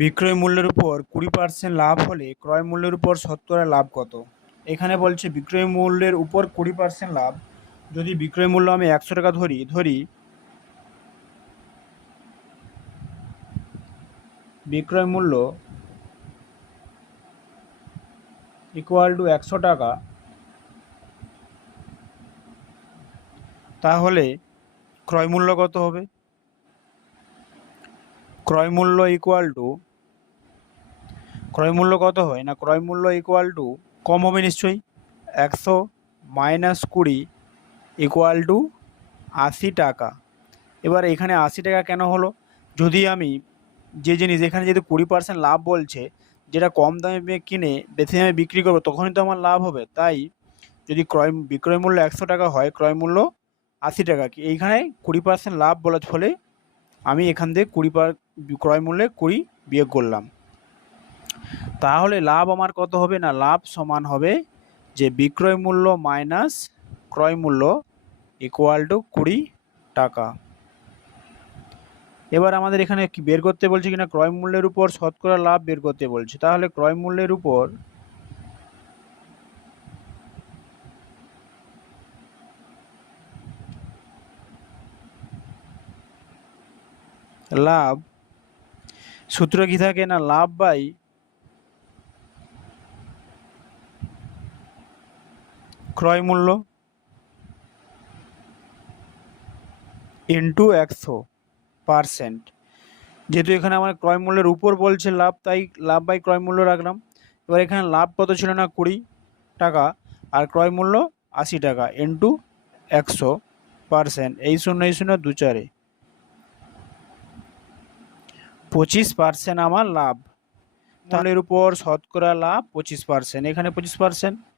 বিক্রয় মূল্যের উপর 20% লাভ হলে ক্রয় মূল্যের উপর শতকরা লাভ কত? এখানে বলছে বিক্রয় মূল্যের উপর 20% লাভ। যদি বিক্রয় মূল্য আমি 100 টাকা ধরি বিক্রয় মূল্য ইকুয়াল টু 100 টাকা, তাহলে ক্রয় মূল্য কত হবে? ক্রয় মূল্য কত হয় না, ক্রয় মূল্য ইকুয়াল টু কম হবে নিশ্চয়ই। 100 মাইনাস 20 ইকুয়াল টু 80 টাকা। এবার এখানে 80 টাকা কেন হলো? যদি আমি যে জিনিস এখানে যেহেতু 20% লাভ বলছে, যেটা কম দামে কিনে বেশি দামে বিক্রি করবো তখনই তো আমার লাভ হবে। তাই যদি বিক্রয় মূল্য 100 টাকা হয়, ক্রয় মূল্য 80 টাকা, কি এইখানে 20% লাভ বলার ফলে আমি এখান থেকে ক্রয় মূল্যে 20 বিয়োগ করলাম। তাহলে লাভ আমার কত হবে না, লাভ সমান হবে যে বিক্রয় মূল্য মাইনাস ক্রয় মূল্য ইকুয়াল টু 20 টাকা। এবার আমাদের এখানে কি বের করতে বলছে কিনা, ক্রয় মূল্যের উপর শতকরা লাভ বের করতে বলছে। তাহলে ক্রয় মূল্যের উপর লাভ, সূত্র কি থাকে না, লাভ বাই ক্রয় মূল্য ইন্টু 100%। যেহেতু এখানে আমার ক্রয় মূল্যের উপর বলছে লাভ, তাই লাভ বাই ক্রয় মূল্য রাখলাম। এবার এখানে লাভ কত ছিল না, 20 টাকা, আর ক্রয় মূল্য 80 টাকা ইন্টু 100%। এই 0 2 4 25% আমার লাভ। তাহলে এর উপর শতকরা লাভ 25%, এখানে 25%।